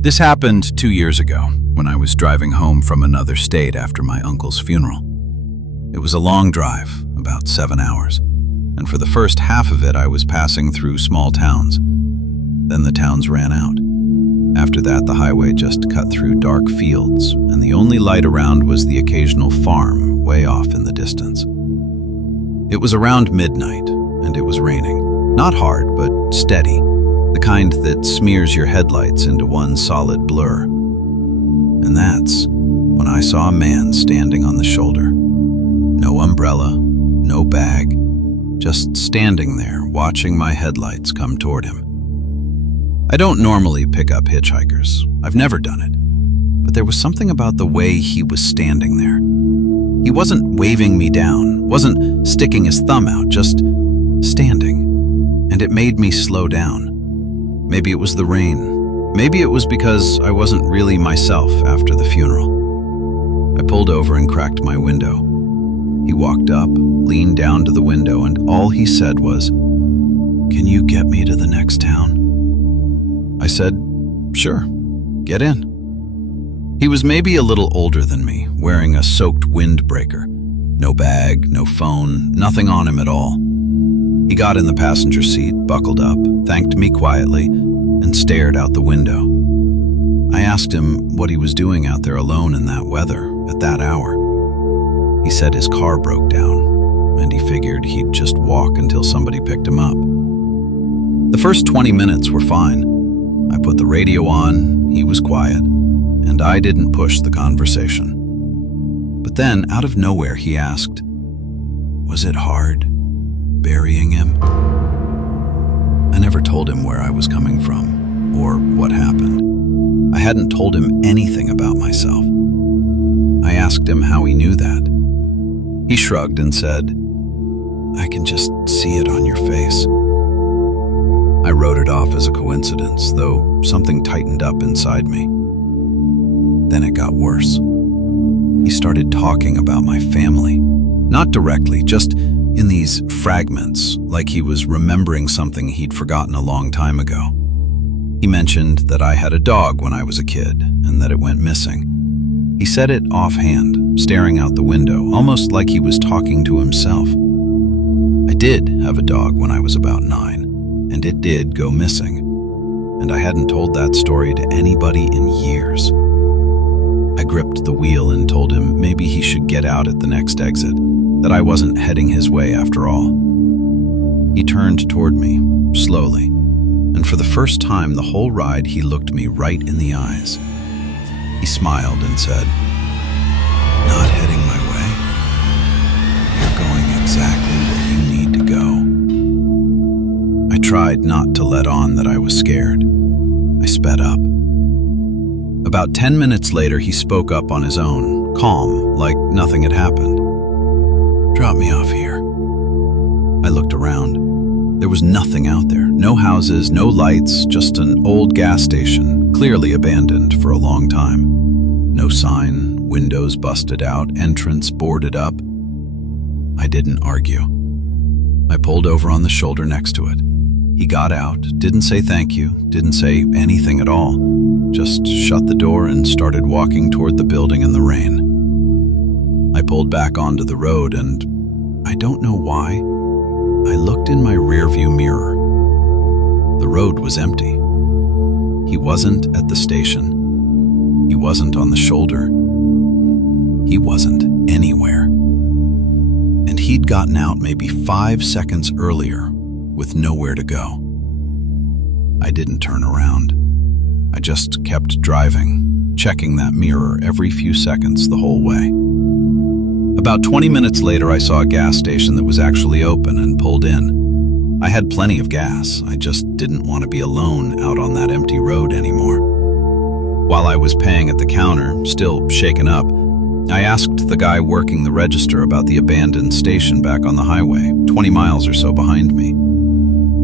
This happened 2 years ago when I was driving home from another state after my uncle's funeral. It was a long drive, about 7 hours, and for the first half of it I was passing through small towns. Then the towns ran out. After that, the highway just cut through dark fields, and the only light around was the occasional farm way off in the distance. It was around midnight, and it was raining. Not hard, but steady, the kind that smears your headlights into one solid blur. And that's when I saw a man standing on the shoulder. No umbrella, no bag, just standing there watching my headlights come toward him. I don't normally pick up hitchhikers. I've never done it. But there was something about the way he was standing there. He wasn't waving me down, wasn't sticking his thumb out, just standing. And it made me slow down. Maybe it was the rain. Maybe it was because I wasn't really myself after the funeral. I pulled over and cracked my window. He walked up, leaned down to the window, and all he said was, "Can you get me to the next town?" I said, "Sure, get in." He was maybe a little older than me, wearing a soaked windbreaker. No bag, no phone, nothing on him at all. He got in the passenger seat, buckled up, thanked me quietly, and stared out the window. I asked him what he was doing out there alone in that weather, at that hour. He said his car broke down, and he figured he'd just walk until somebody picked him up. The first 20 minutes were fine. I put the radio on, he was quiet, and I didn't push the conversation. But then, out of nowhere, he asked, "Was it hard burying him?" I never told him where I was coming from, or what happened. I hadn't told him anything about myself. I asked him how he knew that. He shrugged and said, "I can just see it on your face." I wrote it off as a coincidence, though something tightened up inside me. Then it got worse. He started talking about my family. Not directly, just in these fragments, like he was remembering something he'd forgotten a long time ago. He mentioned that I had a dog when I was a kid, and that it went missing. He said it offhand, staring out the window, almost like he was talking to himself. I did have a dog when I was about 9. And it did go missing, and I hadn't told that story to anybody in years. I gripped the wheel and told him maybe he should get out at the next exit, that I wasn't heading his way after all. He turned toward me, slowly, and for the first time the whole ride he looked me right in the eyes. He smiled and said, "Not heading my way? You're going exactly where you need to go." I tried not to let on that I was scared. I sped up. About 10 minutes later, he spoke up on his own, calm, like nothing had happened. "Drop me off here." I looked around. There was nothing out there. No houses, no lights, just an old gas station, clearly abandoned for a long time. No sign, windows busted out, entrance boarded up. I didn't argue. I pulled over on the shoulder next to it. He got out, didn't say thank you, didn't say anything at all, just shut the door and started walking toward the building in the rain. I pulled back onto the road and, I don't know why, I looked in my rearview mirror. The road was empty. He wasn't at the station. He wasn't on the shoulder. He wasn't anywhere. And he'd gotten out maybe 5 seconds earlier, with nowhere to go. I didn't turn around. I just kept driving, checking that mirror every few seconds the whole way. About 20 minutes later, I saw a gas station that was actually open and pulled in. I had plenty of gas. I just didn't want to be alone out on that empty road anymore. While I was paying at the counter, still shaken up, I asked the guy working the register about the abandoned station back on the highway, 20 miles or so behind me.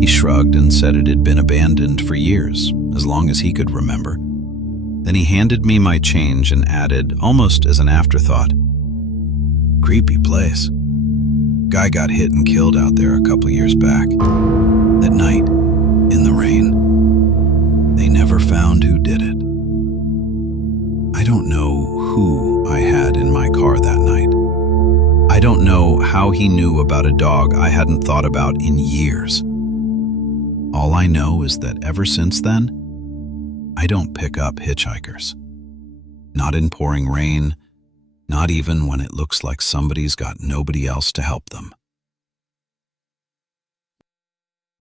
He shrugged and said it had been abandoned for years, as long as he could remember. Then he handed me my change and added, almost as an afterthought, "Creepy place. Guy got hit and killed out there a couple years back. That night, in the rain. They never found who did it." don't know how he knew about a dog I hadn't thought about in years. All I know is that ever since then, I don't pick up hitchhikers. Not in pouring rain, not even when it looks like somebody's got nobody else to help them.